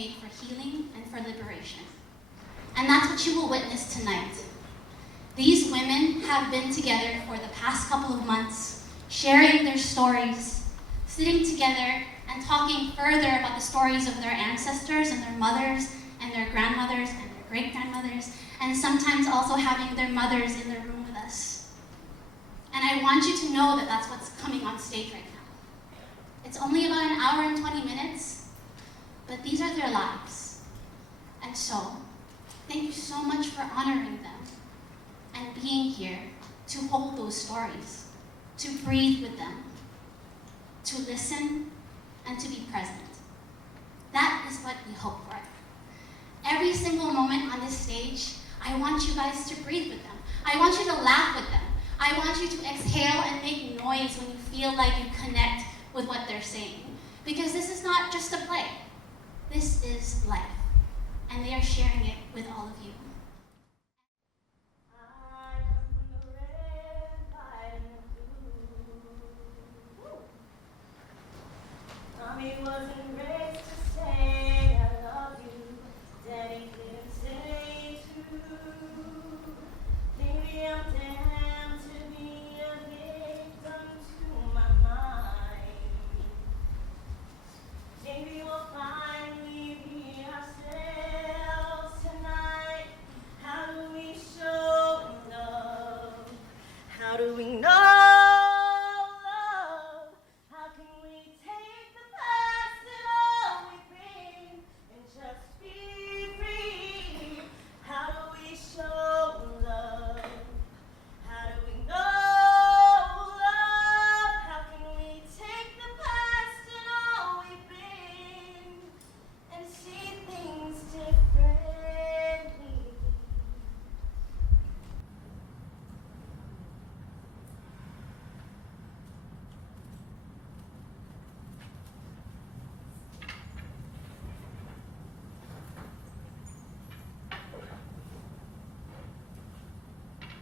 made for healing and for liberation. And that's what you will witness tonight. These women have been together for the past couple of months, sharing their stories, sitting together and talking further about the stories of their ancestors and their mothers and their grandmothers and their great-grandmothers, and sometimes also having their mothers in the room with us. And I want you to know that that's what's coming on stage right now. It's only about an hour and 20 minutes, but these are their lives. And so, thank you so much for honoring them and being here to hold those stories, to breathe with them, to listen, and to be present. That is what we hope for. Every single moment on this stage, I want you guys to breathe with them. I want you to laugh with them. I want you to exhale and make noise when you feel like you connect with what they're saying. Because this is not just a play. This is life. And they are sharing it with all of you. Mommy wasn't raised to say I love you. Daddy didn't say to. Maybe I'm damned to be a victim to my mind. Maybe we'll finally be ourselves tonight. How do we show love? How do we know?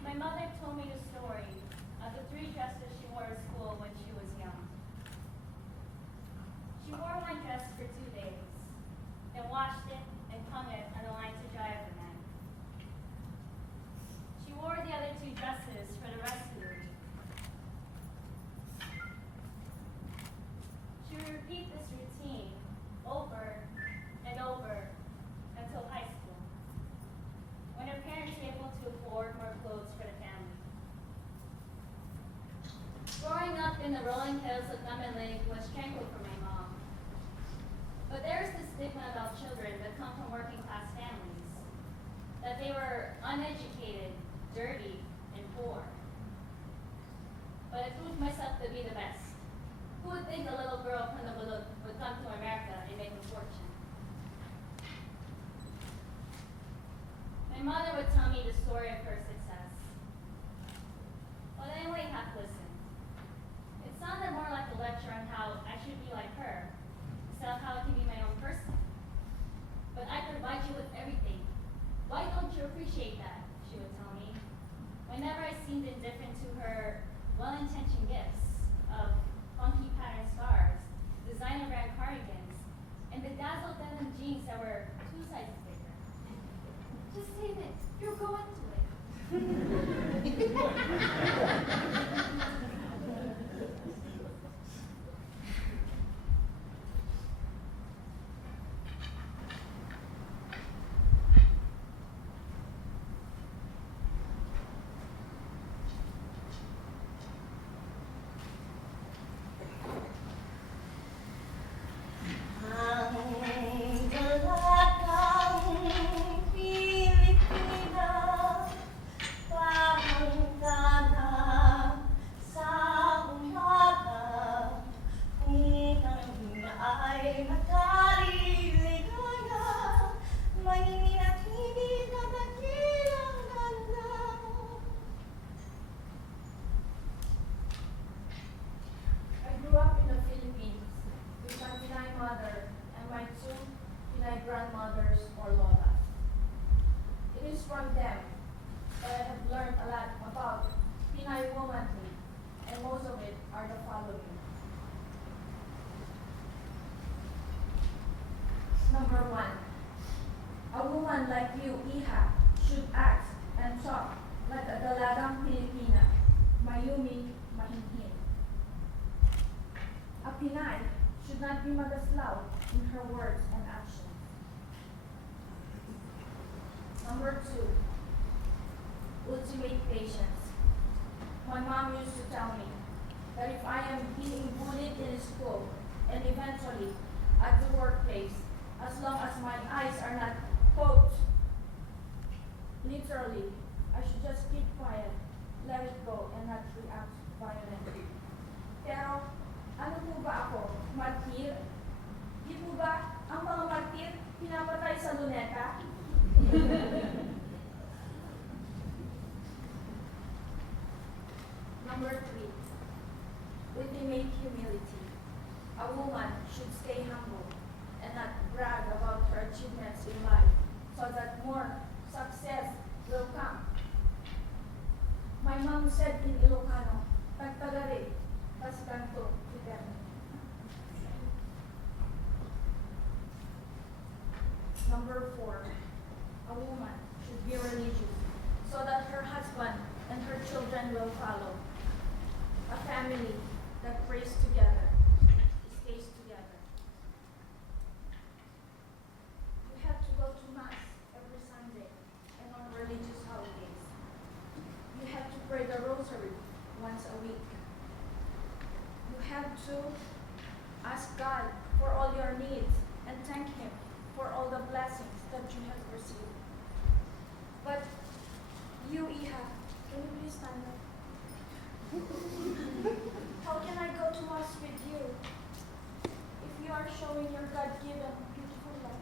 My mother told me the story of the 3 dresses she wore to school when she was young. She wore one dress for 2 days, then washed it and hung it on the line to dry overnight. She wore the other 2 dresses for the rest of the week. She would repeat this routine over and over until high school, when her parents were able to afford more clothes for the family. Growing up in the rolling hills of Lake was tranquil for my mom. But there is this stigma about children that come from working class families, that they were uneducated, dirty, and poor. But I proved myself to be the best. Who would think a little girl from the Bullock would come to America and make a fortune? My mother would tell me the story of her success. But I only half listened. It sounded more like a lecture on how I should be like her, instead of how I can be my own person. But I provide you with everything. Why don't you appreciate that? She would tell me. Whenever I seemed indifferent to her well-intentioned gifts of funky patterned scarves, designer brand cardigans, and the dazzle denim jeans that were 2 sizes bigger. Just say this, you'll go into it. Number 1. A woman like you, Iha, should act and talk like a dalagang Pilipina, mayumi, mahinhin. A Pinay should not be magaslaw in her words and actions. Number 2. Ultimate patience. My mom used to tell me that if I am being bullied in school and eventually at the workplace, as long as my eyes are not poked, literally, I should just keep quiet, let it go, and not react violently. Pero, ano po ba ako? Martir? Di po ba ang mga martir pinapatay sa luneta? Number 3. Ultimate humility. A woman should stay humble and not brag about her achievements in life so that more success will come. My mom said in Ilocano, "Tagtagari, tas kanto together." Number 4. A woman should be religious so that her husband and her children will follow. A family that prays together stays together. You have to go to Mass every Sunday and on religious holidays. You have to pray the rosary once a week. You have to ask God for all your needs and thank Him for all the blessings that you have received. But you, Iha, can you please stand up? How can I go to Mass with you if you are showing your God-given beautiful life?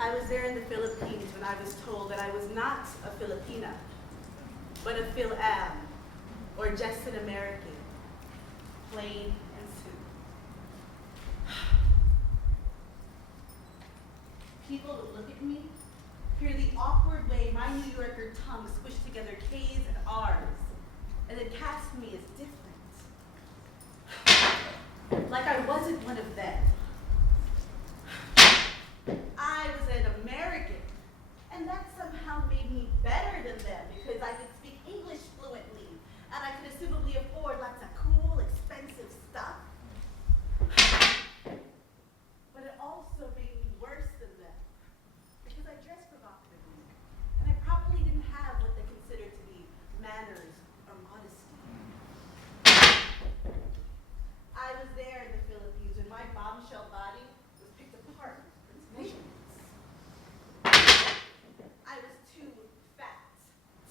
I was there in the Philippines when I was told that I was not a Filipina, but a fil-am, or just an American, plain and simple. People would look at me, hear the awkward way my New Yorker tongue squished together K's and R's, and then cast me as different. Like I wasn't one of them. I was an American, and that somehow made me better than them because I could speak English fluently, and I could assumably afford lots of cool, expensive stuff. But it also made me worse than them because I dressed provocatively, and I probably didn't have what they considered to be manners or modesty. I was there in the Philippines when my bombshell body was picked apart for its measurements. I was too fat,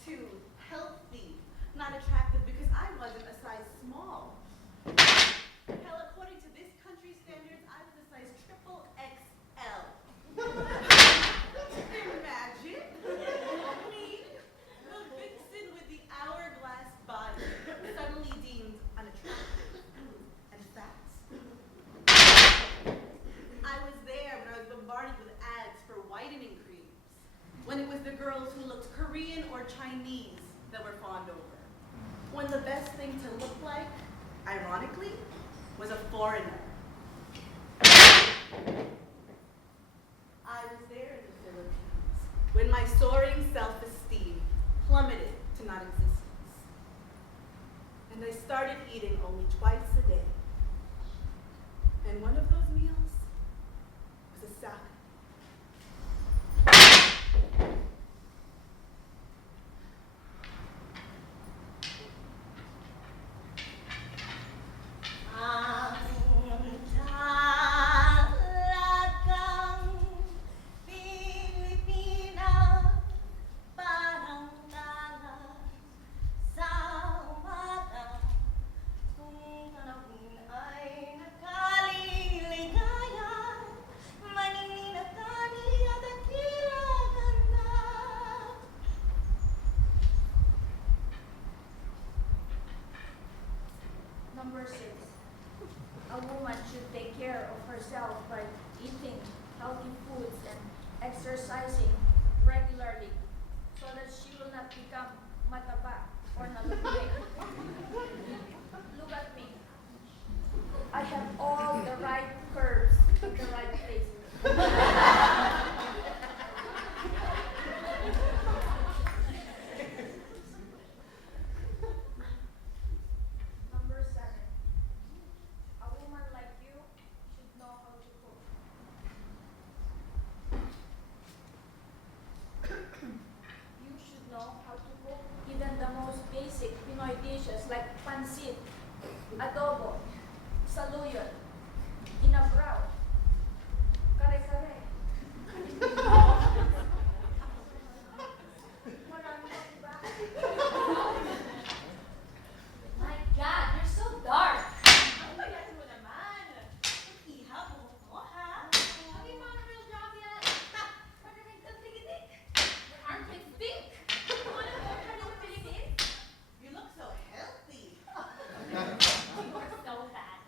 too healthy, not attractive because I wasn't a size small. Hell, according to this country's standards, I was a size triple XL. Imagine me, the vixen with the hourglass body, suddenly deemed unattractive and fat. I was there when I was bombarded with ads for whitening creams, when it was the girls who looked Korean or Chinese that were fawned over, when the best thing to look like, ironically, was a foreigner. I was there in the Philippines when my soaring self-esteem plummeted to non-existence, and I started eating only twice a day. And one of those meals was a salad. Ay nakalilin Number 6. A woman should take care of herself by eating healthy foods and exercising regularly so that she will not become mataba or nalugay. Look at me. I have all the right curves in the right places. Number 7. A woman like you should know how to cook. You should know how to cook even the most basic Pinoy dishes like pancit, adobo, saluyot, inabraw, kare-kare. Marami pa iba. My God, you're so dark. Ang bayat mo naman. Iha, buhok mo, ha? Have you found a real job yet? Where did I think? Your armpits stink. You want to go to the Philippines? You look so healthy. You are so fat.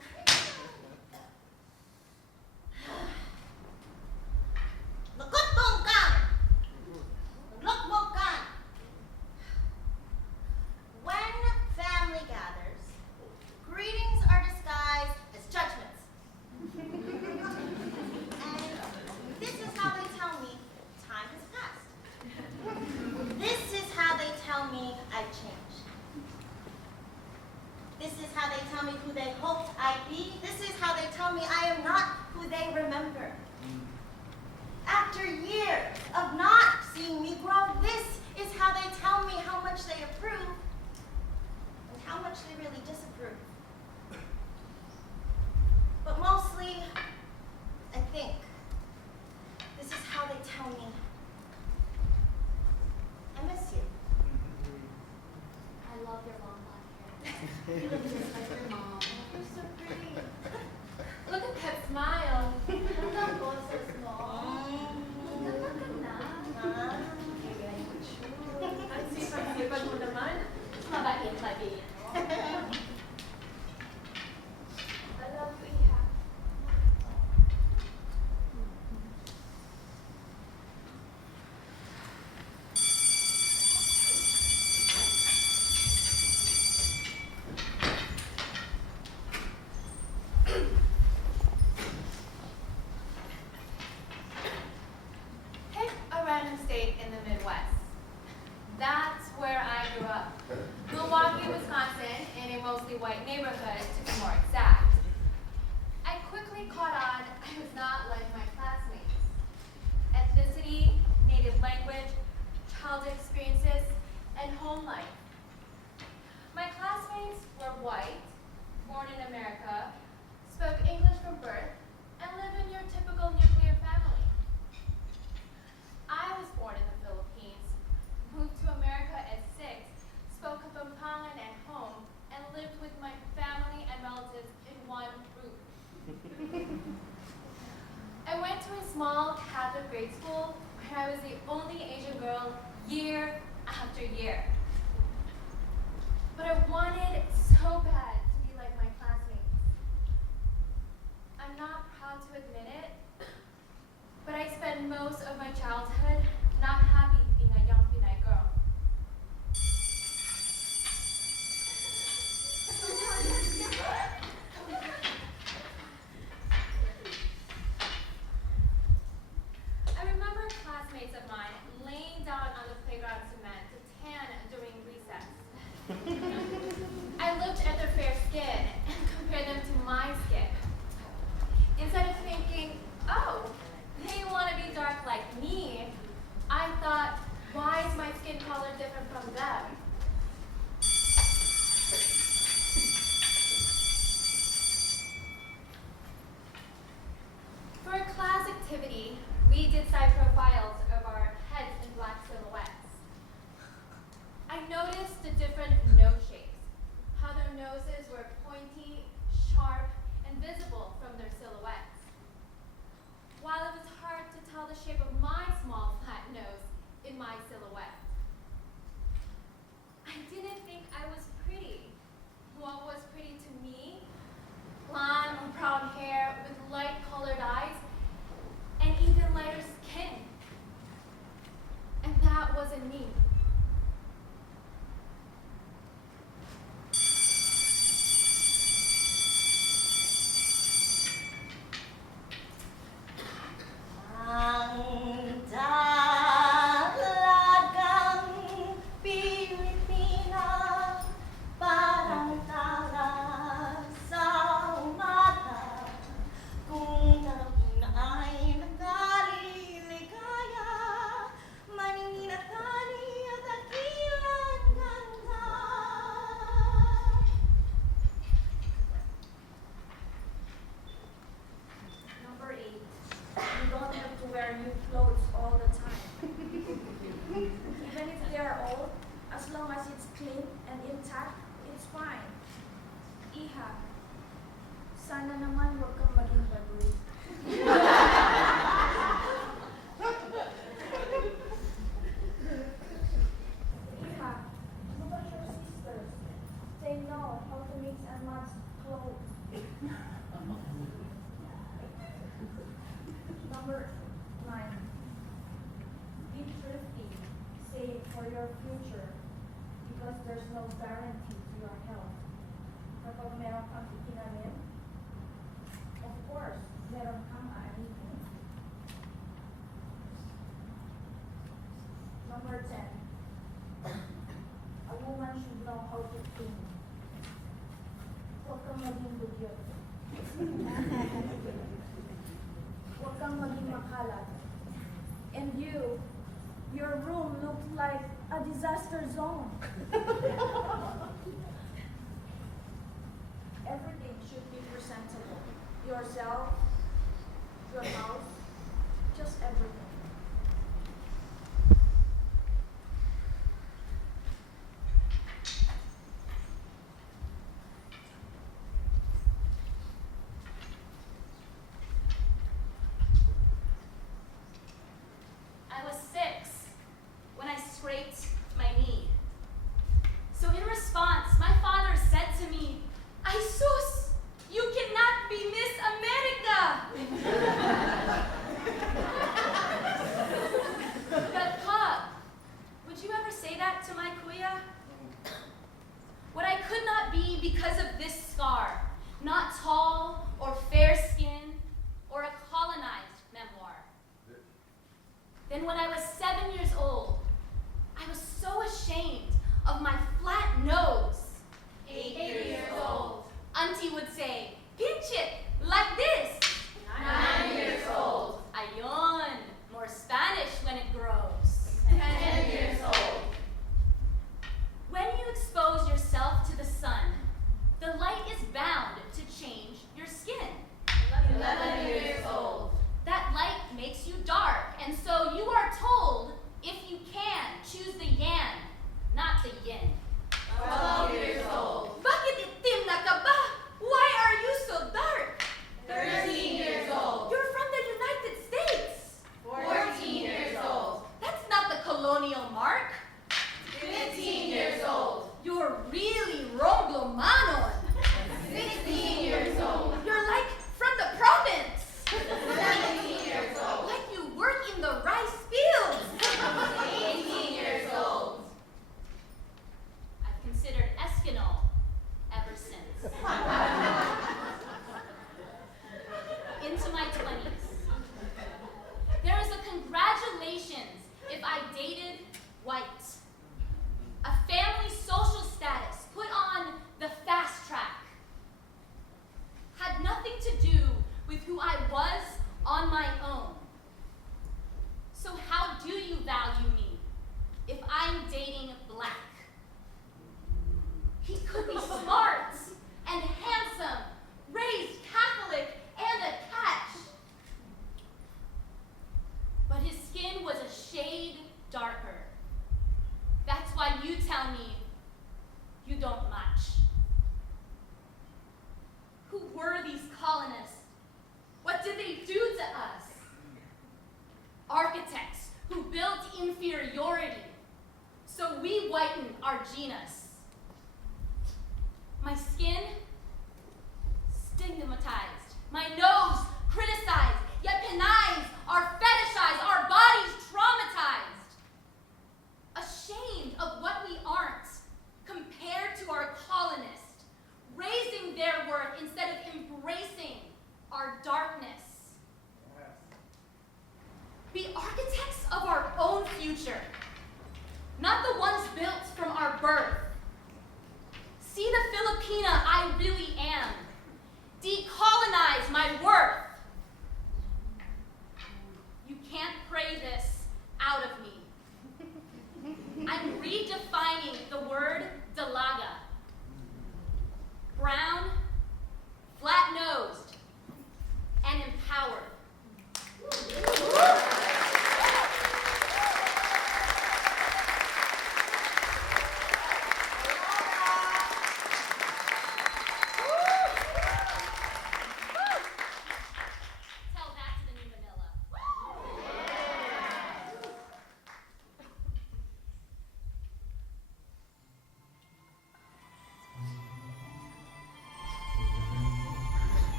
Lagot mong kan! Look mong kan! When family gathers, greetings are disguised as judgments. And this is how they tell me time has passed. This is how they tell me I've changed. This is how they tell me who they hoped I'd be. This is how they tell me I am not who they remember. After years of not seeing me grow, this is how they tell me how much they approve and how much they really disapprove. But mostly, I think this is how they tell me I miss you. I love your long blonde hair. You look just like your mom. You're so pretty. Look at that smile. Look at boses mo. Ganda ka na. Ang sipag-sipag mo naman. Mabait-mabait. Alam ko, Iha. Pick a random state in the Midwest. That's where I grew up. Milwaukee, Wisconsin, in a mostly white neighborhood, to be more exact. I quickly caught on I was not like my classmates. Ethnicity, native language, childhood experiences, and home life. My classmates were white, born in America, spoke English from birth, and lived in your typical nuclear family. I was born in the Philippines, moved to America at 6, spoke Kapampangan at home, and lived with my family and relatives in one roof. I went to a small Catholic grade school where I was the only Asian girl year after year. But I wanted so bad to be like my classmates. I'm not proud to admit it, but I spent most of my childhood not happy being a young Pinay girl. I remember classmates of mine laying down on the playground cement to tan during recess. I looked at their fair skin and compared them to my skin. Instead of thinking, oh, they want to be dark like me, I thought, why is my skin color different from them? For a class activity, we did side profiles of our heads in black silhouettes. I noticed the different nose shapes, how their noses were pointy, sharp, and visible from their silhouettes. While it was hard to tell the shape of my small flat nose in my silhouette. I didn't think I was pretty. What was pretty to me clean and intact, it's fine. Iha, sana naman huwag kang maging baduy. Iha, look at your sisters. They know how to mix and match clothes. Number 9. Be thrifty. Save for your future because there's no guarantee to your health. Kapag meron kang itinanim, of course, meron kang aanihin. Number 10. A woman should know how to clean. Huwag kang maging dugyot. Huwag kang maging makalat. And your room looked like a disaster zone. Everything should be presentable. Yourself, your house, just everything. I was 6 when I scraped my knee. So in response, my father said to me, "Ay sus, you cannot be Miss America." But Pa, would you ever say that to my kuya? What I could not be because of this scar, not tall or fair skin or a colonized memoir. Then when I was 7 years old, I was so ashamed of my flat nose. 8 years old. Auntie would say, "Pinch it, like this." 9 years old. Ayon, more Spanish when it grows. 10 years old. When you expose yourself to the sun, the light is bound to change your skin. 11 years old. That light makes you dark, and so you are told, if you can, choose the yan, not the yin. 12 years old. Bakit itim na ka ba? Why are you so dark? 13 years old. You're from the United States. 14 years old. That's not the colonial mark. 15 years old. You're really Ronglomanon. 16 years old. You're like from the province. 17 years old. Like you work in the rice fields. 18 years old. I've considered Eskinol ever since. Into my 20s. There is a congratulations if I dated white. A family social status put on the fast track. Had nothing to do with who I was on my own. So how do you value me if I'm dating black? He could be smart and handsome, raised Catholic and a catch. But his skin was a shade darker. That's why you tell me you don't match. Who were these colonists? What did they do to us? Architects who built inferiority, so we whiten our genus. My skin, stigmatized. My nose, criticized, yet penized, our fetishized, our bodies traumatized. Ashamed of what we aren't, compared to our colonists, raising their worth instead of embracing our darkness. Be architects of our own future, not the ones built from our birth. See the Filipina I really am. Decolonize my work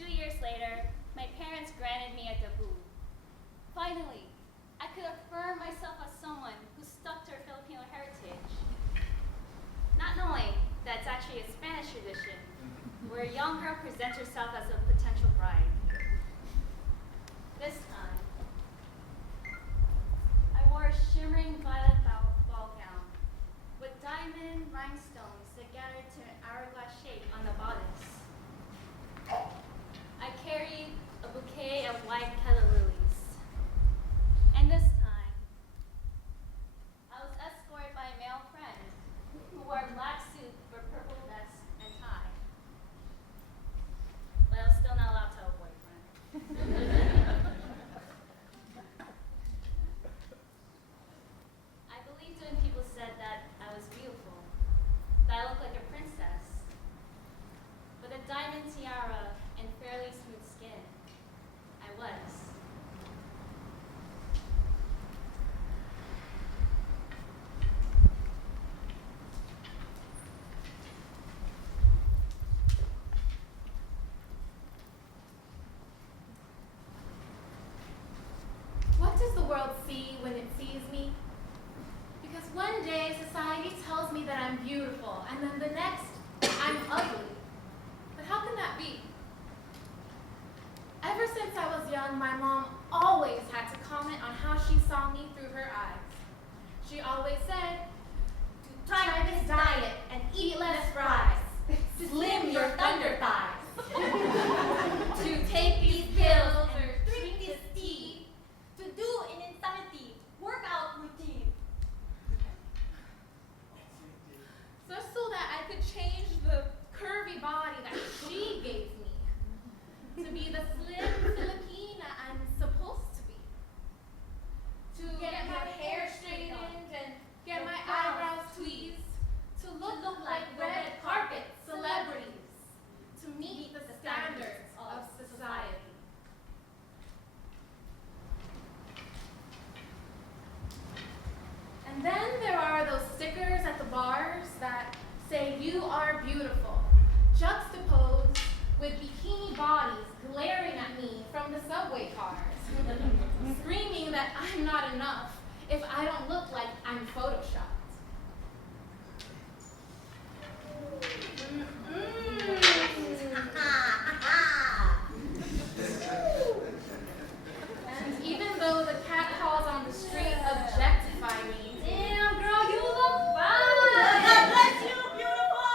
2 years later, my parents granted me a taboo. Finally, I could affirm myself as someone who stuck to her Filipino heritage. Not knowing that it's actually a Spanish tradition, where a young girl presents herself as a potential bride. This time, I wore a shimmering violet ball gown with diamond rhinestones that gathered to an hourglass shape on the bodice. I carried a bouquet of white calla lilies. And this time, I was escorted by a male friend who wore a black suit with purple vest and tie. But I was still not allowed to have a boyfriend. I believed when people said that I was beautiful, that I looked like a princess. With a diamond tiara and fairly smooth skin, I was. What does the world see when it sees me? Because one day society tells me that I'm beautiful, and then the next, I'm ugly. But how can that be? Ever since I was young, my mom always had to comment on how she saw me through her eyes. She always said, Try this diet and eat less fries. Slim your thunder thighs. to take these pills or Drink this tea. To do an insanity workout routine. just so that I could change the curvy body that she gave me to be the slim Filipina I'm supposed to be. To get my hair straightened and get my eyebrows tweezed, to look like red carpet celebrities, to meet the standards of society. And then there are those stickers at the bars that say you are beautiful, juxtaposed with bikini bodies glaring at me from the subway cars, screaming that I'm not enough if I don't look like I'm photoshopped. And even though the cat calls on the street objectify me, damn girl, you look fine. God bless you, beautiful!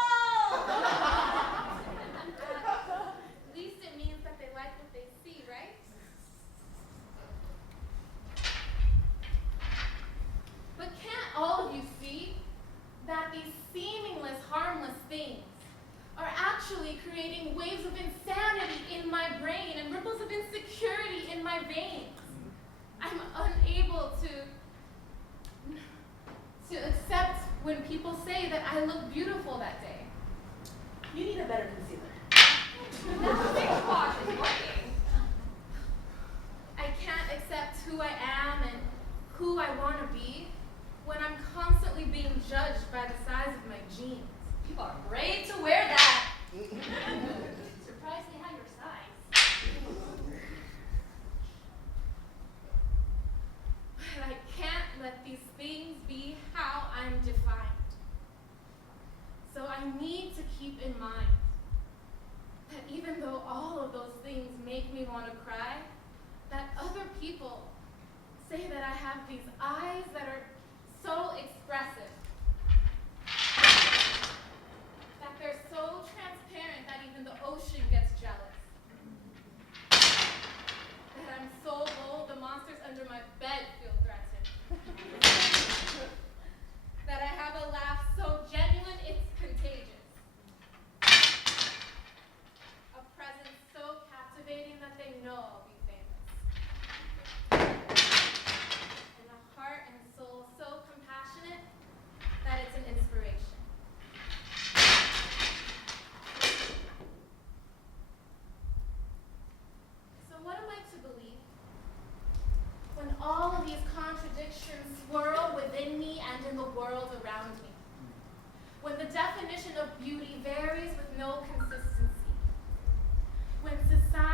At least it means that they like what they see, right? But can't all of you see that these seemingly harmless things are actually creating waves of insanity in my brain and ripples of insecurity in my veins? I'm unable to accept when people say that I look beautiful that day. You need a better concealer. That face wash is working. I can't accept who I am and who I want to be when I'm constantly being judged by the size of my jeans. You are brave to wear that. Surprised they have your size. But I can't let these things be how I'm defined. So I need to keep in mind that even though all of those things make me want to cry, that other people say that I have these eyes that are so expressive, that they're so transparent that even the ocean gets jealous, that I'm so bold the monsters under my bed feel threatened, that I have a laugh so genuine it's contagious, a presence so captivating that they know I'll be famous, and a heart and soul so compassionate that it's an inspiration. So what am I to believe when all of these contradictions swirl within me and in the world around me? When the definition of beauty varies with no consistency? When society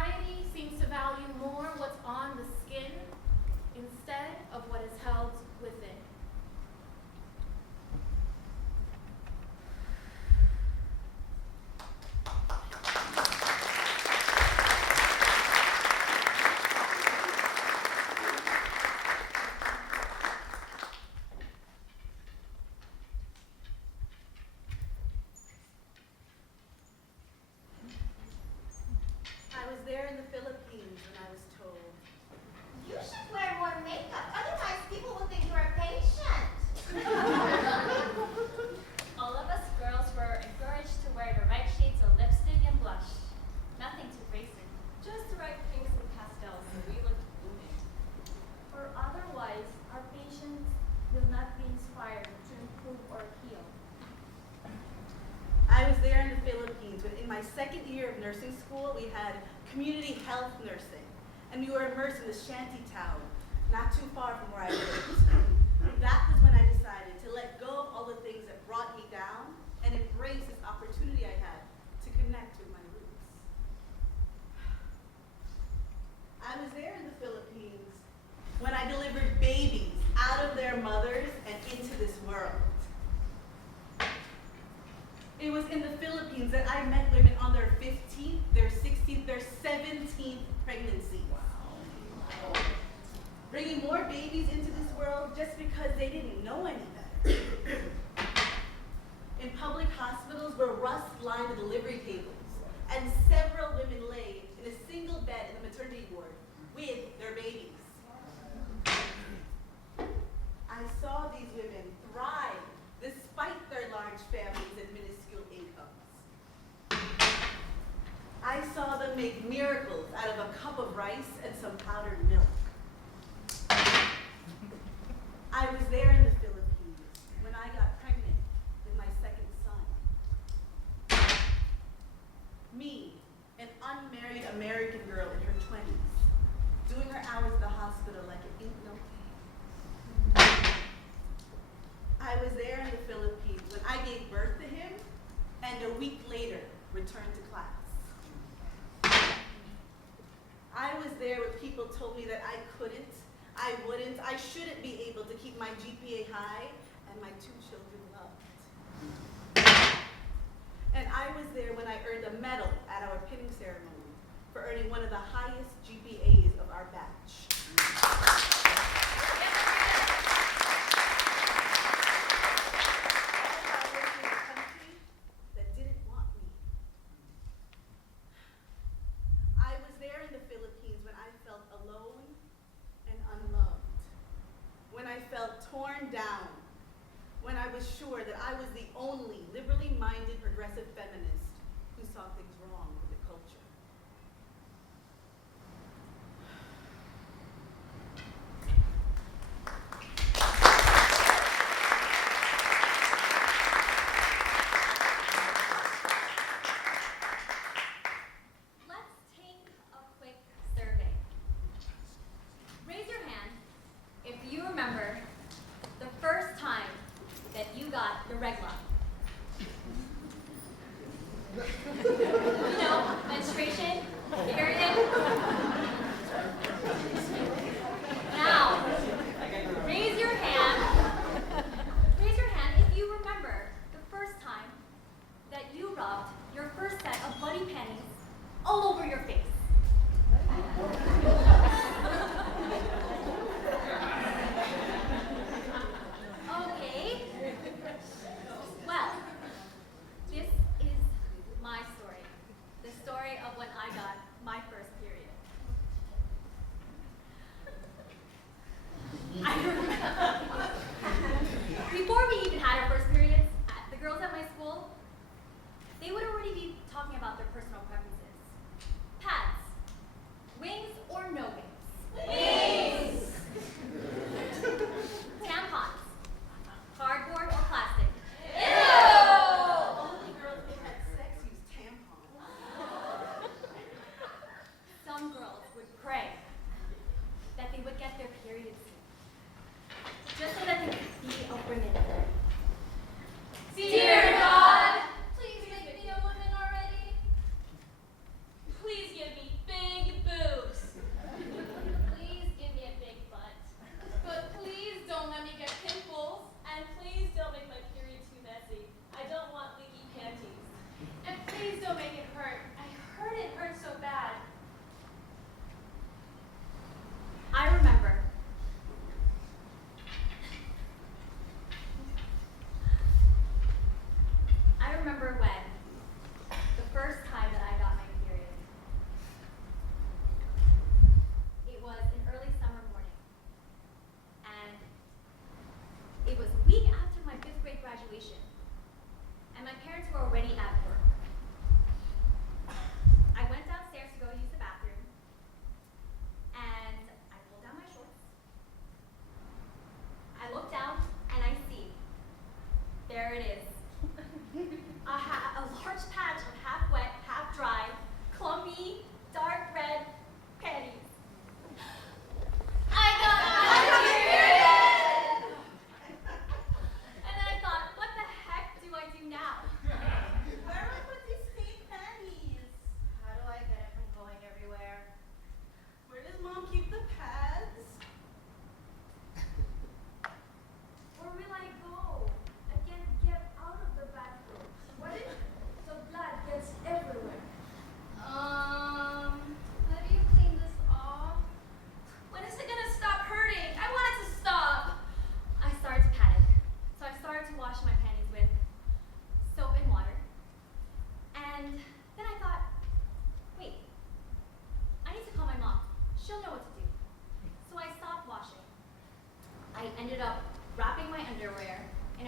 community health nursing, and we were immersed in the shanty town, not too far from where I lived. That was when I decided to let go of all the things that brought me down and embrace this opportunity I had to connect with my roots. I was there in the Philippines when I delivered babies out of their mothers and into this world. It was in the Philippines that I met women on their 15th, their 16th, their 17th pregnancy. Wow. Bringing more babies into this world just because they didn't know any better. In public hospitals where rust lined the delivery tables, and several women lay in a single bed in the maternity ward with their babies. I saw these women thrive despite their large families and minuscule incomes. I saw them make miracles out of a cup of rice and some powdered milk. I was there in the Philippines when I got pregnant with my second son. Me, an unmarried American girl in her 20s, doing her hours at the hospital like it ain't no thing. I was there in the Philippines when I gave birth to him and a week later returned to class. I was there when people told me that I couldn't, I wouldn't, I shouldn't be able to keep my GPA high and my 2 children loved. And I was there when I earned a medal at our pinning ceremony for earning one of the highest GPAs of our batch. Down when I was sure that I was the only liberally minded progressive feminist who saw things wrong with the culture. Let's take a quick survey. Raise your hand if you remember the first time that you got your regla. You know, menstruation, period. Now, raise your hand if you remember the first time that you rubbed your first set of bloody pennies all over your face. Okay. Well, this is my story. The story of when I got my first period. I remember before we even had our first periods, the girls at my school, they would already be talking about their personal preferences. Pads, wings or no wings? Wings! Tampons, cardboard or plastic? Ew! Only girls who had sex use tampons. Some girls would pray that they would get their periods soon, just so that they could be a woman. Dear God, please make me a woman already. Please give me big boobs. Please give me a big butt. But please don't let me get pimples. And please don't make my period too messy. I don't want leaky panties. And please don't make it hurt. I heard it hurt so bad. I remember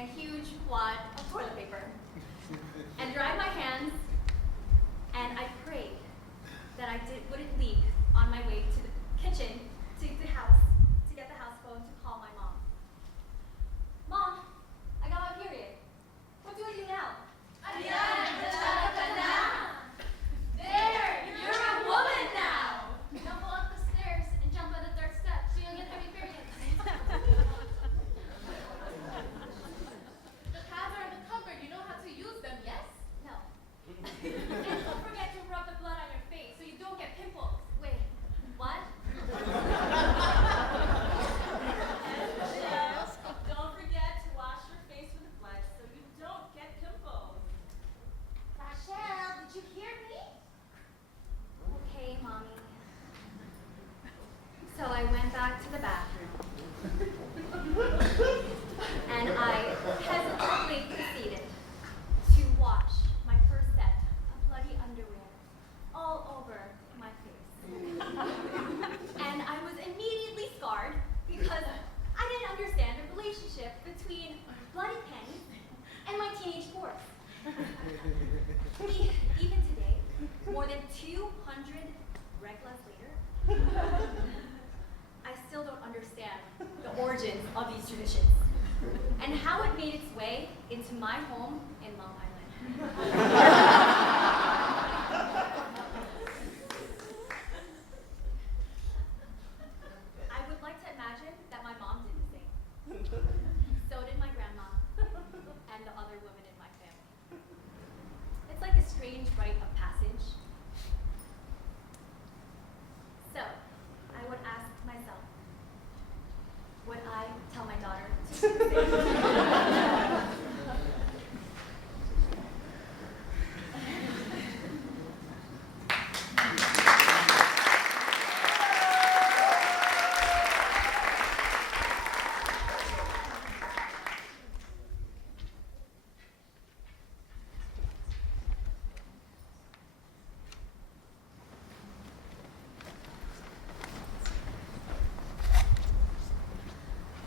a huge wad of toilet paper and dried my hands, and I prayed that wouldn't leak on my way to the kitchen, to the house, to get the house phone to call my mom. Mom, I got my period. What do I do now? There, you're a woman now. Now go up the stairs and jump on the third step so you'll get heavy periods. The pads are in the cupboard. You know how to use them, yes? No. And don't forget to rub the blood on your face so you don't get pimples. Wait, what? Don't forget to wash your face with blood so you don't get pimples. Rachel, did you hear me? Okay, Mommy. So I went back to the bathroom. And I hesitantly proceeded to wash my first set of bloody underwear all over my face. And I was immediately scarred because I didn't understand the relationship between bloody panties and my teenage force. Even today, more than 200 reglas later, I still don't understand the origins of these traditions and how it made its way into my home in Long Island. I would like to imagine that my mom did the same. So did my grandma and the other women in my family. It's like a strange rite of passage. So, I would ask myself, would I tell my daughter to do the same?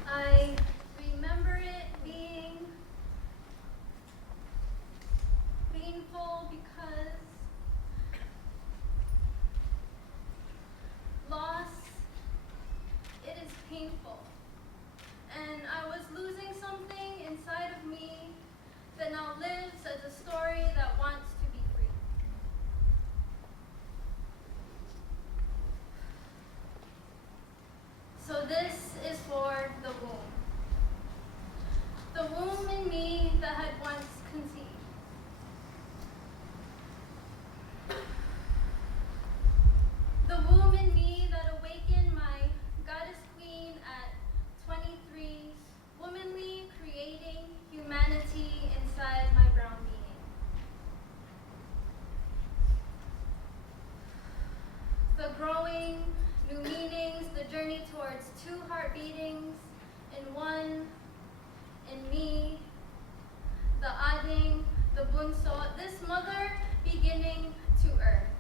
I remember it being painful because loss, it is painful. And I was losing something inside of me that now lives as a story that wants to be free. So this is for the womb. The womb in me that had once conceived. The womb in me that awakened my goddess queen at 23, womanly creating humanity inside my brown being. The growing new meanings, the journey towards 2 heart beatings in one, in me, the adding, the bunso, this mother beginning to earth.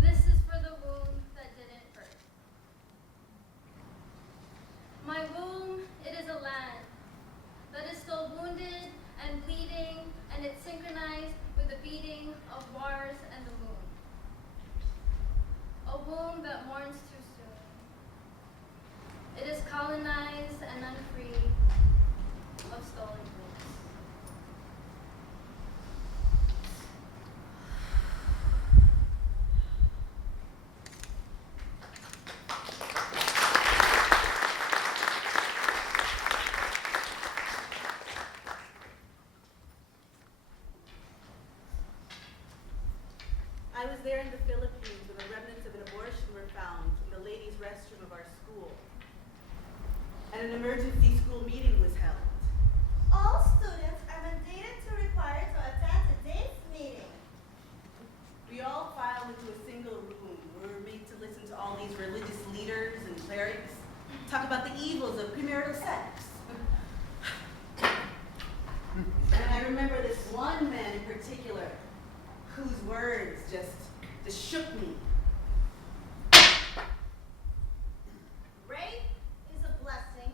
This is for the womb that didn't birth. My womb, it is a land that is still wounded and bleeding, and it's synchronized with the beating of Mars and the moon. A womb that mourns too soon. It is colonized and unfree of stolen roots. I was there in the Philippines when the remnants of an abortion were found in the ladies' restroom of our school. And an emergency school meeting was held. All students are mandated to require to attend today's meeting. We all filed into a single room. We were made to listen to all these religious leaders and clerics talk about the evils of premarital sex. And I remember this one man in particular whose words just shook me. Rape is a blessing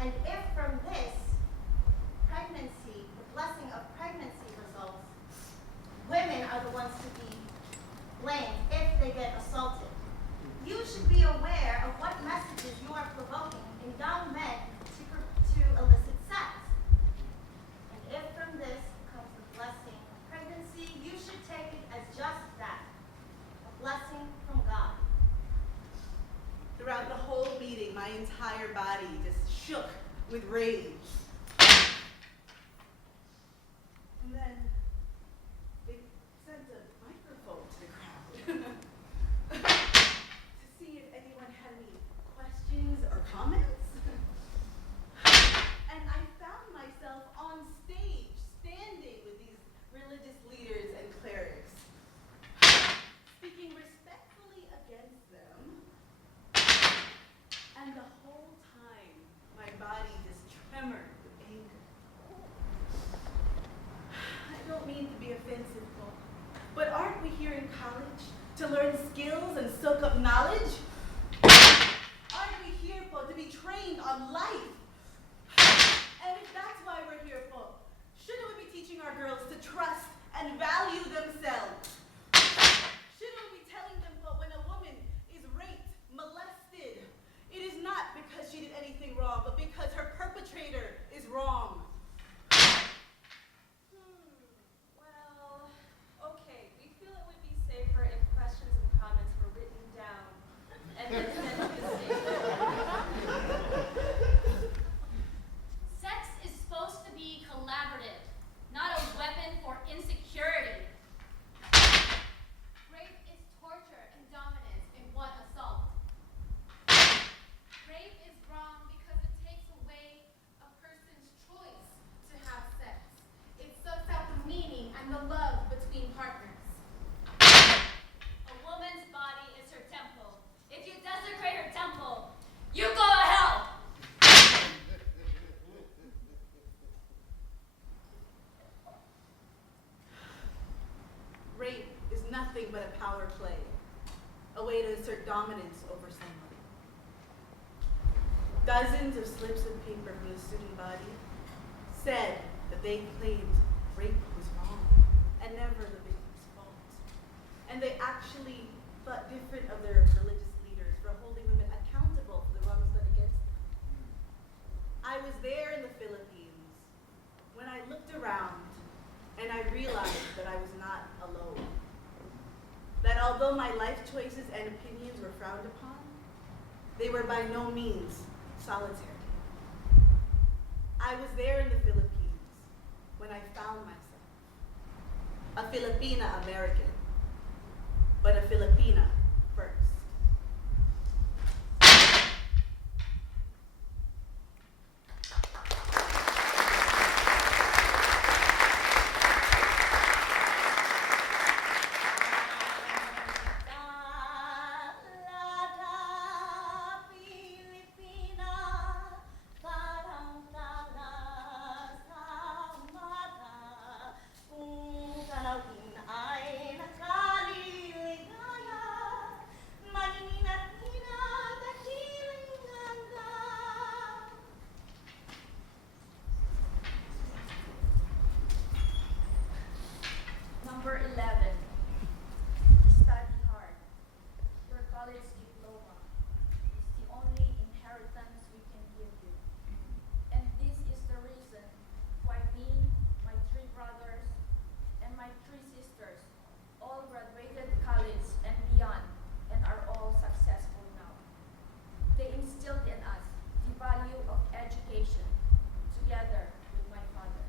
And if from this pregnancy, the blessing of pregnancy results, women are the ones to be blamed if they get assaulted. You should be aware of what messages you are provoking in young men to elicit sex. And if from this comes the blessing of pregnancy, you should take it as just that, a blessing from God. Throughout the whole meeting, my entire body just shook with rage. And then they sent a microphone to the crowd to see if anyone had any questions or comments. And I found myself on stage, standing with these religious leaders and clerics, speaking respectfully against them. And the whole time, my body just tremored with anger. I don't mean to be offensive, Paul, but aren't we here in college to learn skills and soak up knowledge? Aren't we here, Paul, to be trained on life? And if that's why we're here, Paul, shouldn't we be teaching our girls to trust and value themselves? Shouldn't we be telling them, Paul, when a woman is raped, molested, it is not because she did anything wrong, but because her perpetrator is wrong? Well, okay, we feel it would be safer if questions and comments were written down and then sent to the station. Sex is supposed to be collaborative, not a weapon for insecurity. Rape is torture and dominance in one assault. Rape is wrong because it takes away a person's choice to have sex. It sucks out the meaning and the love between partners. A woman's body is her temple. If you desecrate her temple, you go to hell. Rape is nothing but a power play, a way to assert dominance over someone. Dozens of slips of paper from the student body said that they claimed rape was wrong and never the victim's fault. And they actually thought different of their religious leaders for holding women accountable for the wrongs done against them. I was there in the Philippines when I looked around and I realized that I was not alone. That although my life choices and opinions were frowned upon, they were by no means solitary. I was there in the Philippines when I found myself. A Filipina American, but a Filipina first. Number 11. Study hard. Your college diploma is the only inheritance we can give you. And this is the reason why me, my 3 brothers, and my 3 sisters all graduated college and beyond and are all successful now. They instilled in us the value of education together with my father.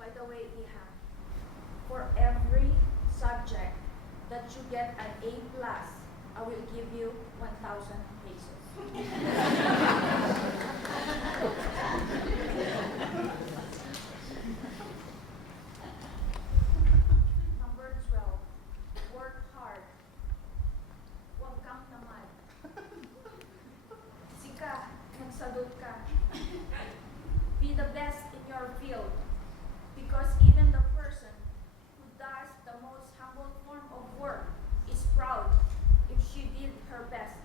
By the way, Iha, for every subject that you get an A+, I will give you 1,000 pesos. Number 12, work hard. Huwag kang tamad. Sika, magsagot ka. Be the best in your field. Because even the person who does the most humble form of work is proud if she did her best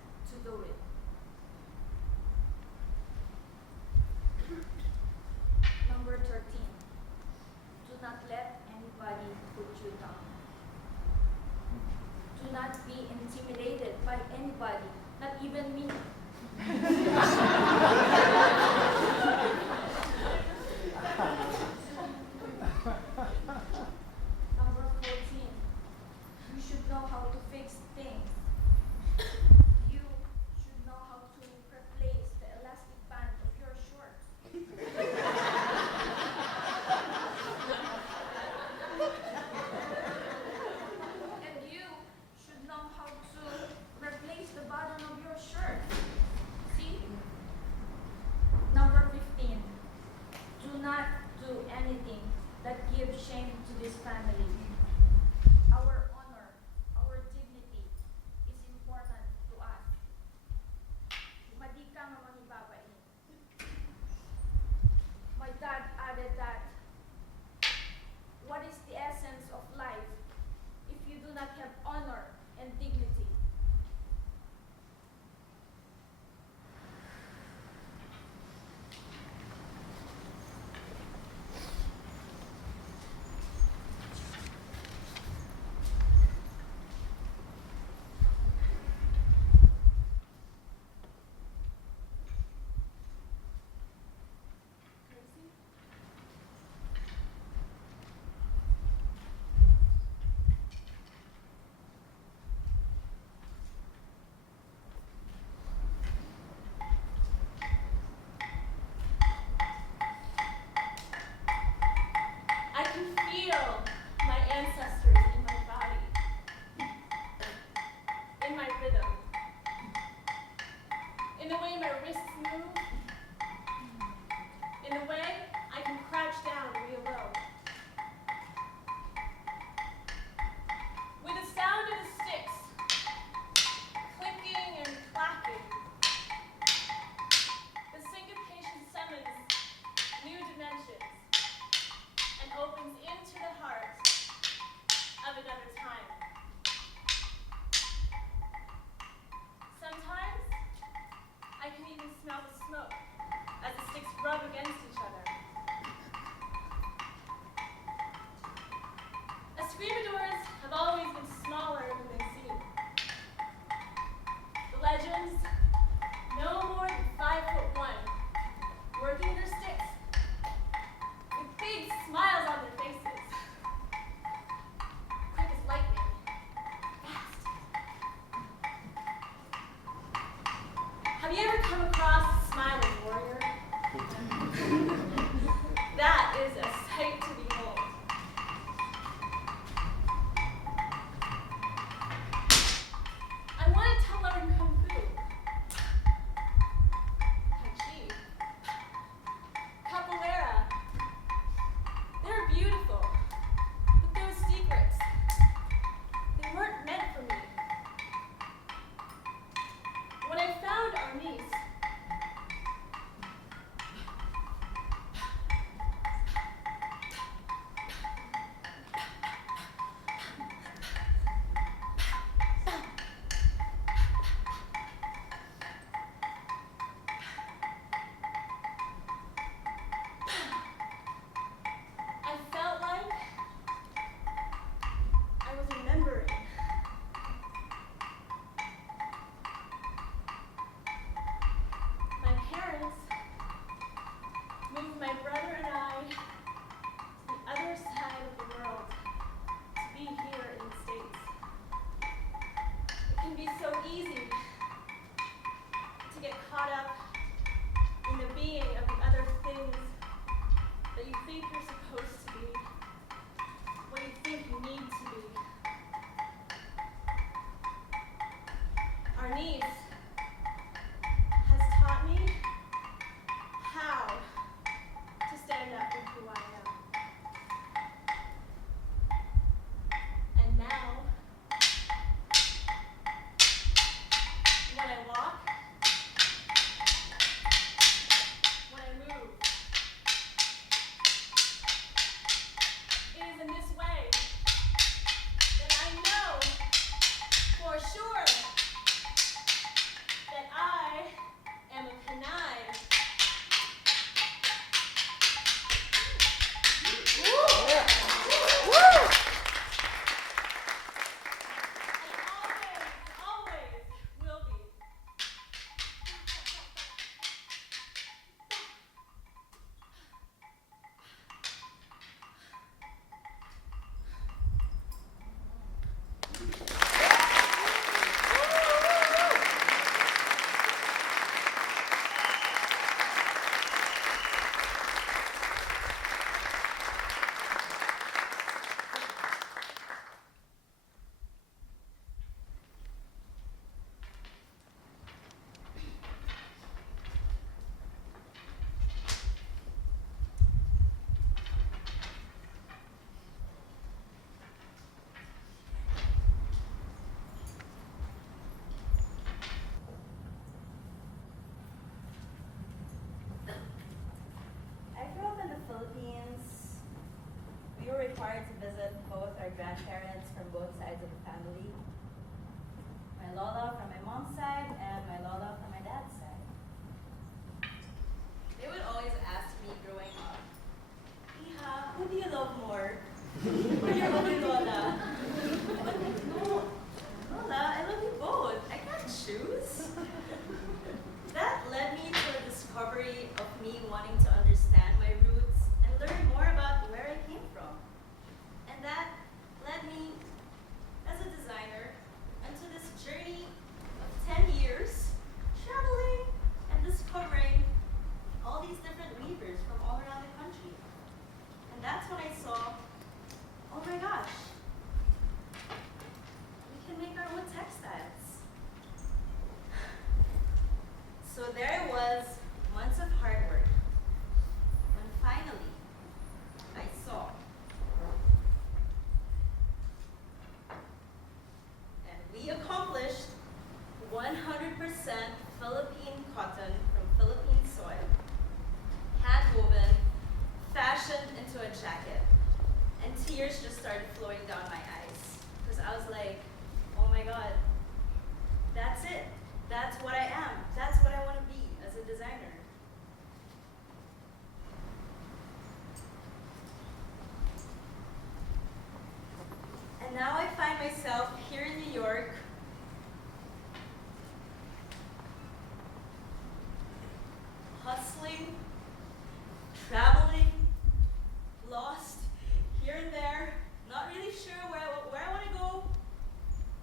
in the way my wrists move, in the way I can crouch down real low. With the sound of the sticks clicking and clacking, the syncopation summons new dimensions and opens into the heart of another time. Sometimes I can even smell the smoke as the sticks rub against each other. Escribidors have always been smaller than they seem. The legends, no more than 5'1", working their sticks with big smiles on their faces. Quick as lightning, fast. Have you ever come across a smiling warrior? That is a sight to behold. I wanted to learn Kung Fu, Tai Chi, Capoeira. They're beautiful, but those secrets, they weren't meant for me. When I found our niece, I felt like I was remembering. My parents moved my brother and I to the other side of the world to be here in the States. It can be so easy to get caught up in the being of the other things that you think you're supposed to be, what you think you need to be. Our niece has taught me how to stand up for who I am. And now, when I walk, when I move, it is in this way that I know for sure that I am a Pinay. And always will be. I grew up in the Philippines. We were required to visit both our grandparents from both sides of the family. My lola from my mom's side and my lola from my dad's side. They would always ask me growing up, Iha, who do you love more? Or your other lola? But no, lola, I love you both. I can't choose. That led me to a discovery of me wanting to understand my roots and learn more about where I came from. And that led me, as a designer, into this journey tears just started flowing down my eyes. Because I was like, oh my God, that's it. That's what I am. That's what I want to be as a designer. And now I find myself here in New York, hustling, traveling, lost here and there, not really sure where I want to go,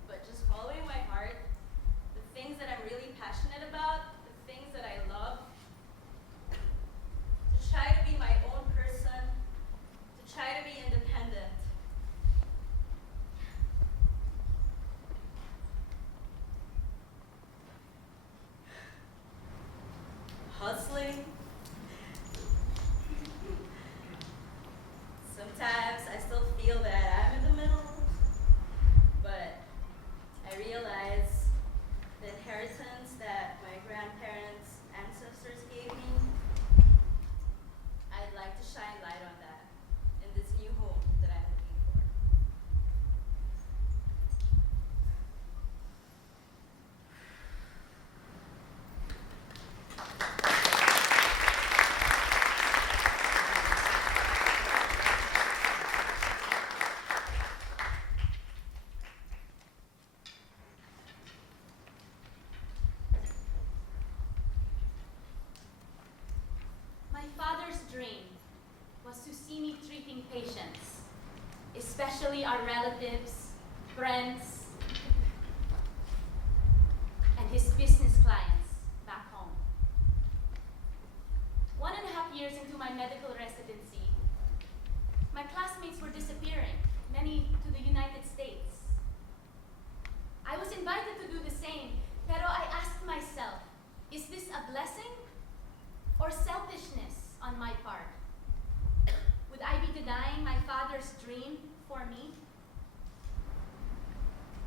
but just following my heart, the things that I'm really passionate about, the things that I love, to try to be my own person, to try to be independent. Hustling. Sometimes I still feel that I'm in the middle, but I realize the inheritance that my grandparents, ancestors gave me, I'd like to shine light on that in this new home that I'm looking for. My father's dream was to see me treating patients, especially our relatives, friends, and his business clients back home. 1.5 years into my medical residency, my classmates were disappearing, many to the United States. I was invited to do the same, pero I asked myself, is this a blessing or selfishness on my part? Would I be denying my father's dream for me?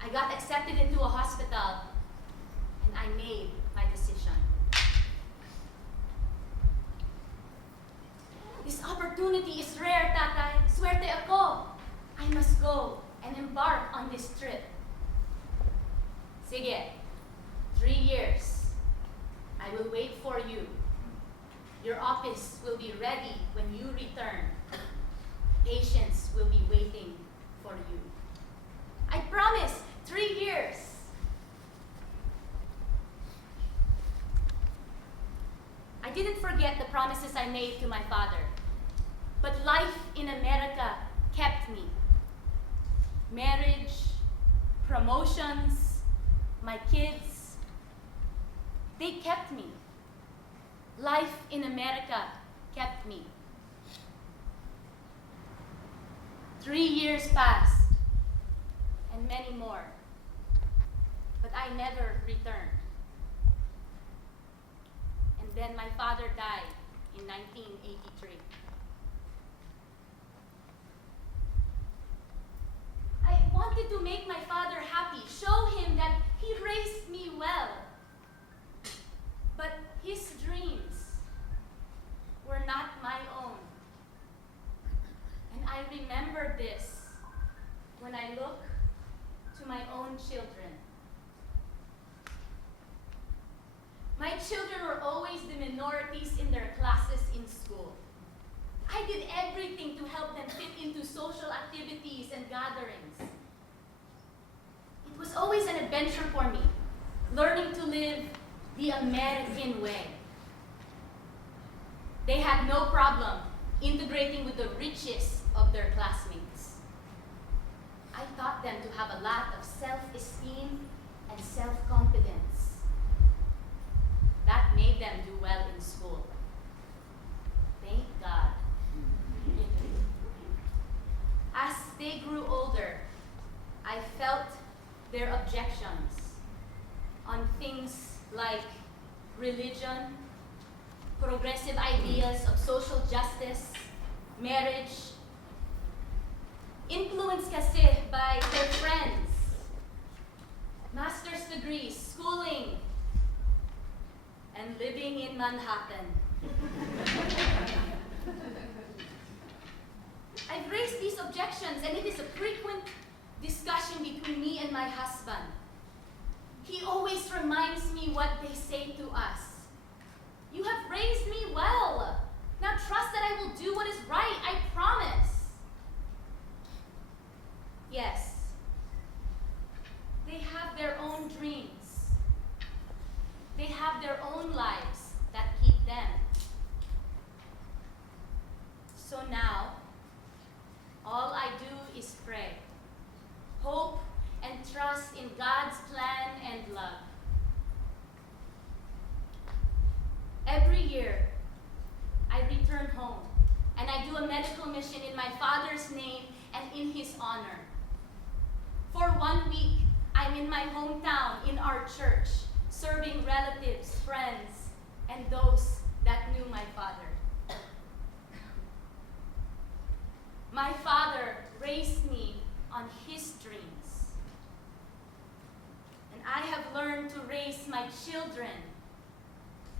I got accepted into a hospital, and I made my decision. This opportunity is rare, Tatay. Swerte ako. I must go and embark on this trip. Sige, 3 years. I will wait for you. Your office will be ready when you return. Patients will be waiting for you. I promise, 3 years. I didn't forget the promises I made to my father, but life in America kept me. Marriage, promotions, my kids, they kept me. Life in America kept me. 3 years passed, and many more, but I never returned. And then my father died in 1983. I wanted to make my father happy, show him that he raised me well. But his dreams were not my own. And I remember this when I look to my own children. My children were always the minorities in their classes in school. I did everything to help them fit into social activities and gatherings. It was always an adventure for me, learning to live the American way. They had no problem integrating with the richest of their classmates. I taught them to have a lot of self-esteem and self-confidence. That made them do well in school. Thank God. As they grew older, I felt their objections on things like religion, progressive ideas of social justice, marriage, influenced kasi by their friends, master's degrees, schooling, and living in Manhattan. I've raised these these objections, and it is a frequent discussion between me and my husband. He always reminds me what they say to us. You have raised me well. Now trust that I will do what is right, I promise. Yes, they have their own dreams. They have their own lives that keep them. So now, all I do is pray, hope, and trust in God's plan and love. Every year, I return home, and I do a medical mission in my father's name and in his honor. For 1 week, I'm in my hometown in our church, serving relatives, friends, and those that knew my father. My father raised me on his dreams. And I have learned to raise my children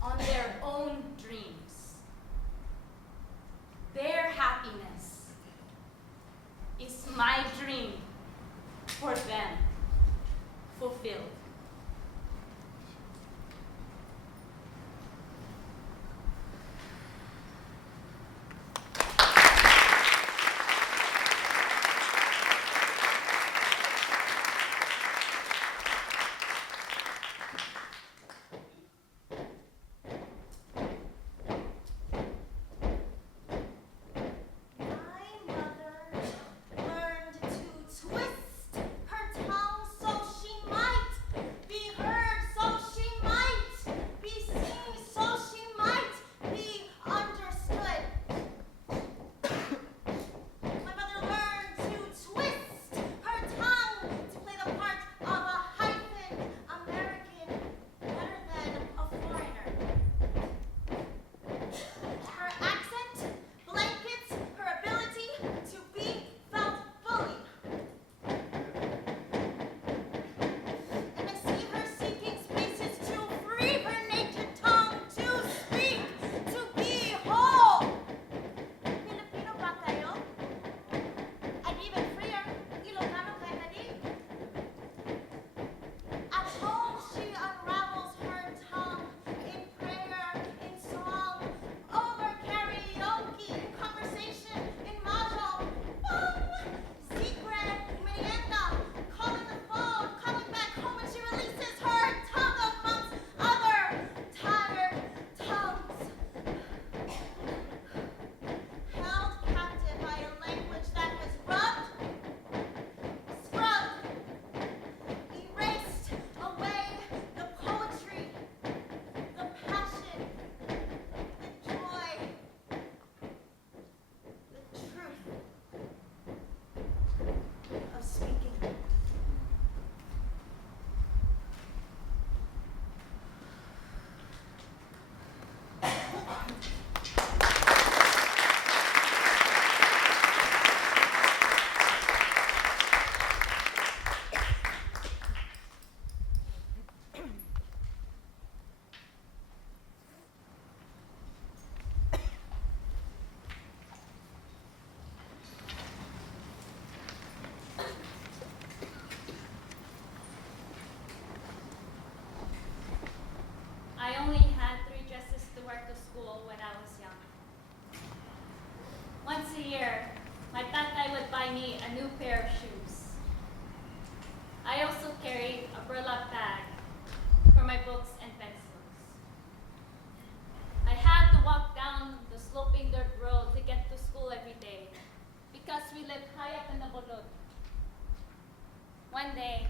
on their own dreams. Their happiness is my dream for them fulfilled. My mother learned to twist her tongue so she might be heard, so she might be seen, so she might be understood. My mother learned to twist her tongue to play the part of a hyphen American better than a foreigner. Her accent blankets her ability to be felt fully. And I see her seeking spaces to free her naked tongue, to speak, to be whole. Filipino ba kayo? And even freer, Ilocano kayo na din. At home, she unravels her tongue in prayer, in song, over karaoke, in conversation, in mahjong, secret, merienda, calling the phone, coming back home, and she releases her tongue amongst other tired tongues. Held captive by a language that has rubbed, scrubbed, erased away the poetry, the passion, the joy, the truth of speaking. I only had 3 dresses to wear to school when I was young. Once a year, my tatay would buy me a new pair of shoes. I also carried a burlap bag for my books and pencils. I had to walk down the sloping dirt road to get to school every day because we lived high up in the Bolod. One day,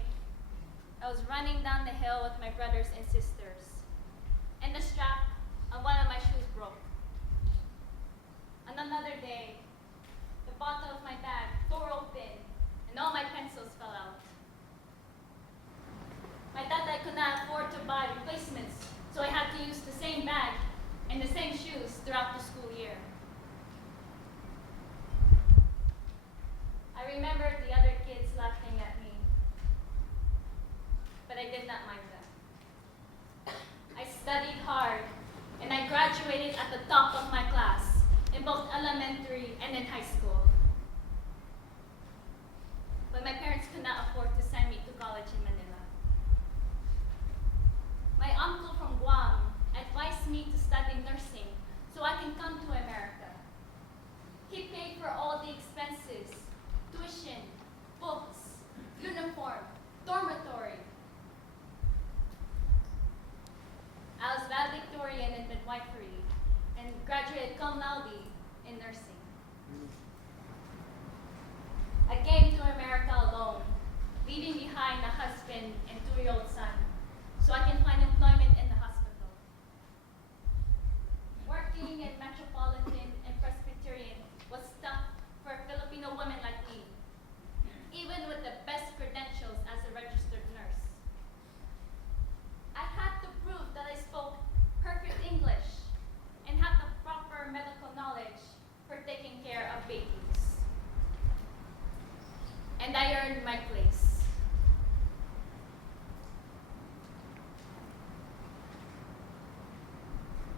I was running down the hill with my brothers and sisters, and the strap on one of my shoes broke. On another day, the bottom of my bag tore open and all my pencils fell out. My tatay could not afford to buy replacements, so I had to use the same bag and the same shoes throughout the school year. I remember the other kids laughing at me, but I did not mind them. I studied hard, and I graduated at the top of my class in both elementary and in high school. afford to send me to college in Manila. My uncle from Guam advised me to study nursing so I can come to America. He paid for all the expenses, tuition, books, uniform, dormitory. I was valedictorian in midwifery and graduated cum laude in nursing. I came to America alone, leaving behind a husband and 2-year-old son, so I can find employment in the hospital. Working in Metropolitan and Presbyterian was tough for a Filipino woman like me, even with the best credentials as a registered nurse. I had to prove that I spoke perfect English and had the proper medical knowledge for taking care of babies. And I earned my place.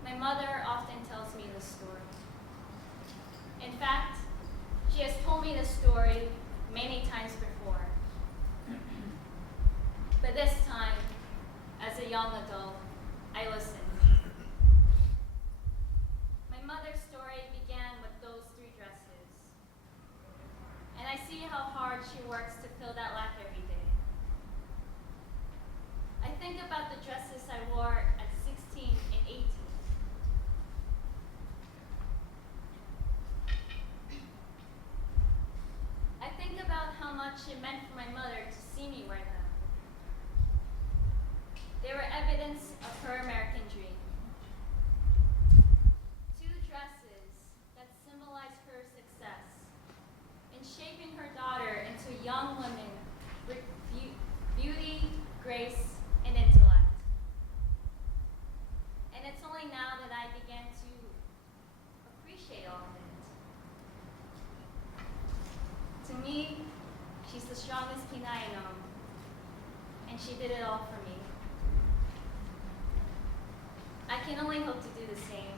My mother often tells me this story. In fact, she has told me this story many times before. But this time, as a young adult, I listened. My mother's story began with those 3 dresses. And I see how hard she works to fill that lap every day. I think about the dresses I wore at 16 and 18. I think about how much it meant for my mother to see me wear them. They were evidence of her American dream. 2 dresses that symbolized her success in shaping her daughter into a young woman with beauty, grace, and intellect. And it's only now that I began to appreciate all of it. To me, she's the strongest Pinay I know, and she did it all for me. I can only hope to do the same,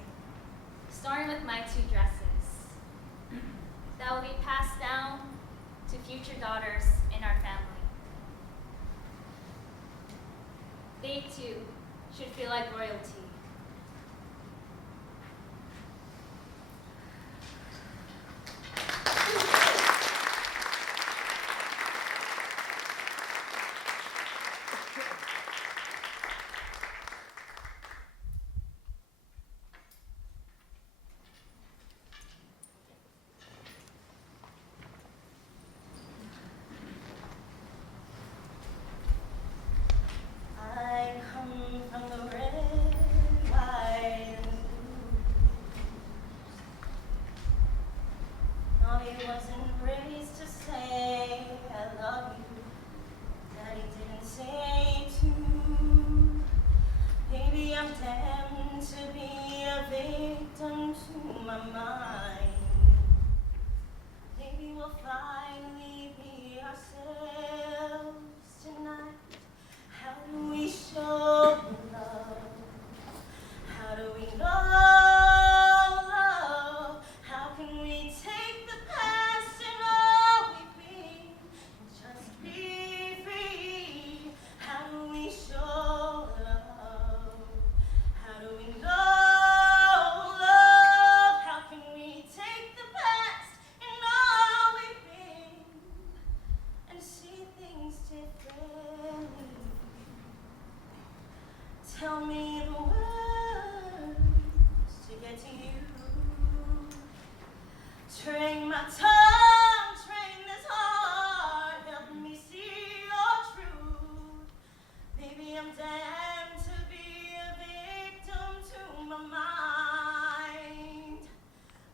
starting with my 2 dresses that will be passed down to future daughters in our family. They too should feel like royalty. I come from the red, white, and blue. Mommy wasn't raised to say I love you. Daddy didn't say to. Maybe I'm damned to be a victim to my mind. Maybe we'll finally be ourselves tonight. How do we show love? How do we know love? How can we take the past and all we've been and just be free? How do we show love? How do we know love? How can we take the past and all we've been and see things differently? Tell me the words to get to you. Train my tongue, train this heart, help me see your truth. Maybe I'm damned to be a victim to my mind.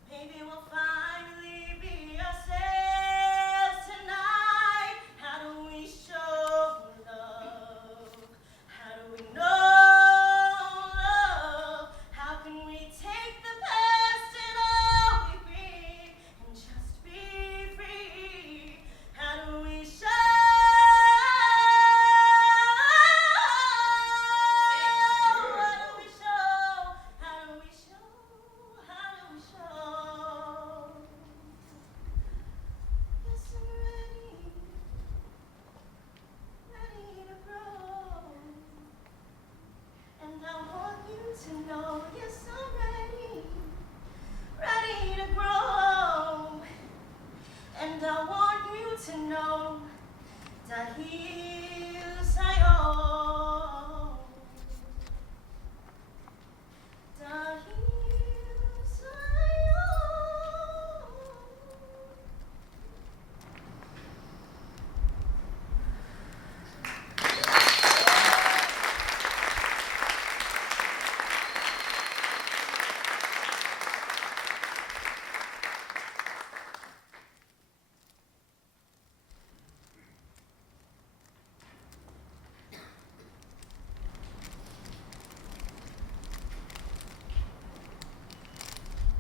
Maybe we'll finally be ourselves tonight. How do we show love? How do we know love? How can we take the past and all we've been and just be And I want you to know, yes, I'm ready to grow. And I want you to know that he's I own. That he's I own.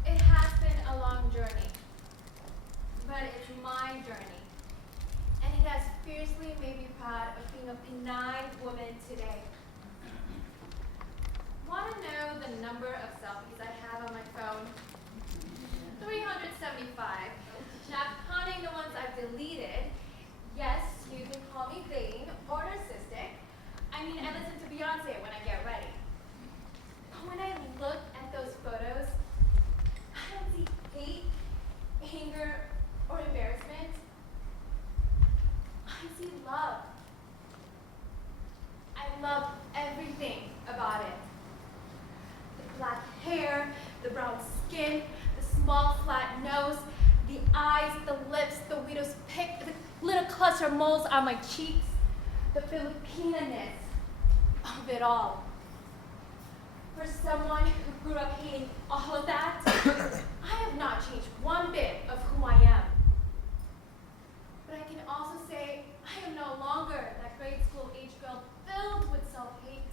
It has been a long journey, but it's my journey. And it has fiercely made me proud of being a Pinay woman today. Want to know the number of selfies I have on my phone? 375. Not counting the ones I've deleted. Yes, you can call me vain or narcissistic. I mean, I listen to Beyonce when I get ready. But when I look at those photos, I don't see hate, anger, or embarrassment. I see love. I love everything about it. The black hair, the brown skin, the small flat nose, the eyes, the lips, the widow's pick, the little cluster moles on my cheeks, the Filipina-ness of it all. For someone who grew up hating all of that, I have not changed one bit of who I am. But I can also say I am no longer that grade school age girl filled with self-hate.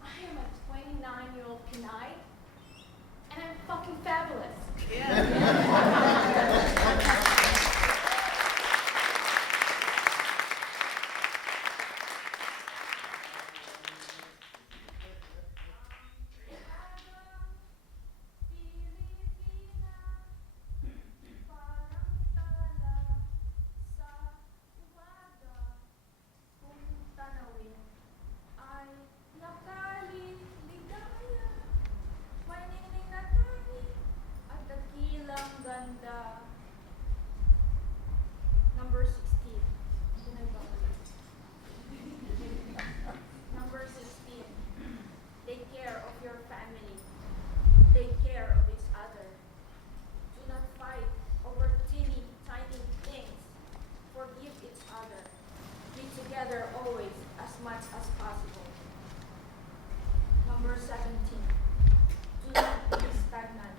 I am a 29-year-old Pinay, and I'm fucking fabulous. Number 16. Number 16. Take care of your family. Take care of each other. Do not fight over teeny, tiny things. Forgive each other. Be together always as much as possible. Number 17. Do not be stagnant.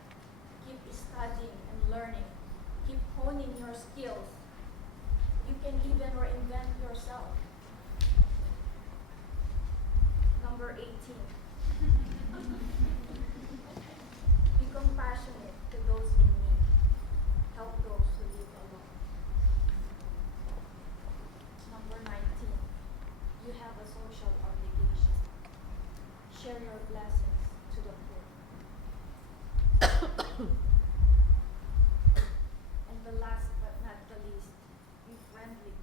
Keep studying and learning. Keep honing your skills. You can even reinvent yourself. Number 18. Be compassionate to those in need. Help those who live alone. Number 19. You have a social obligation. Share your blessings to the poor. And the last but not the least, be friendly,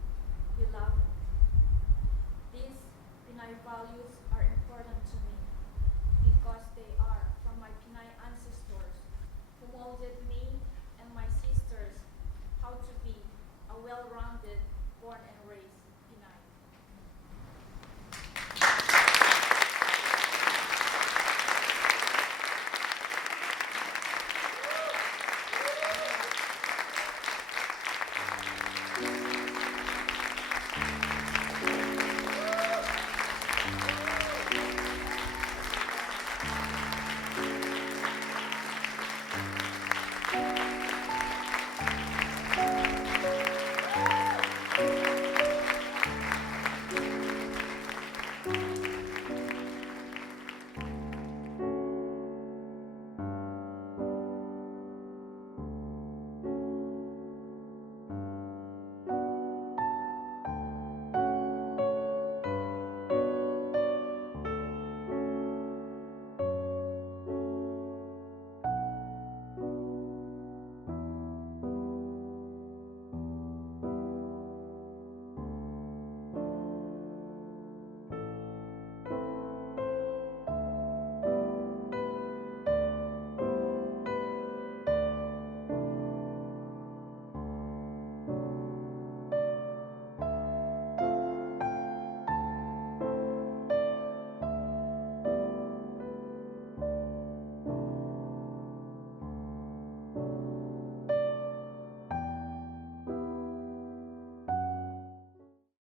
be loving. These Pinay values are important to me because they are from my Pinay ancestors who molded me and my sisters how to be a well-rounded, born and